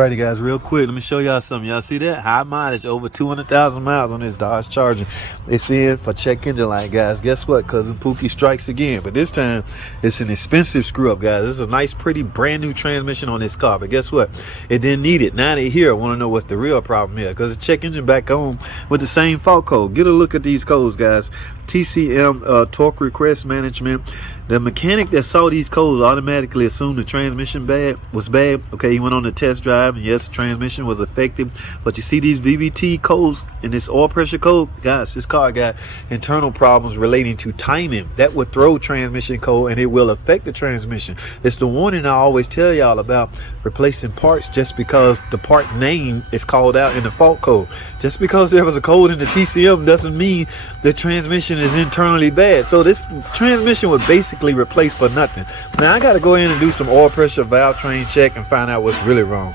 Alrighty guys, real quick, let me show y'all something. Y'all see that? High mileage, over 200,000 miles on this Dodge Charger. It's in for check engine light, guys. Guess what? Cousin Pookie strikes again. But this time, it's an expensive screw up, guys. This is a nice, pretty, brand new transmission on this car. But guess what? It didn't need it. Now they here. I want to know what's the real problem here. Because the check engine back home with the same fault code. Get a look at these codes, guys. TCM, torque request management. The mechanic that saw these codes automatically assumed the transmission was bad. Okay, he went on the test drive, and yes, the transmission was effective. But you see these VVT codes and this oil pressure code, guys, this car got internal problems relating to timing. That would throw transmission code, and it will affect the transmission. It's the warning I always tell y'all about replacing parts just because the part name is called out in the fault code. Just because there was a code in the TCM doesn't mean the transmission is internally bad. So this transmission was basically replaced for nothing. Now I got to go in and do some oil pressure valve train check and find out what's really wrong.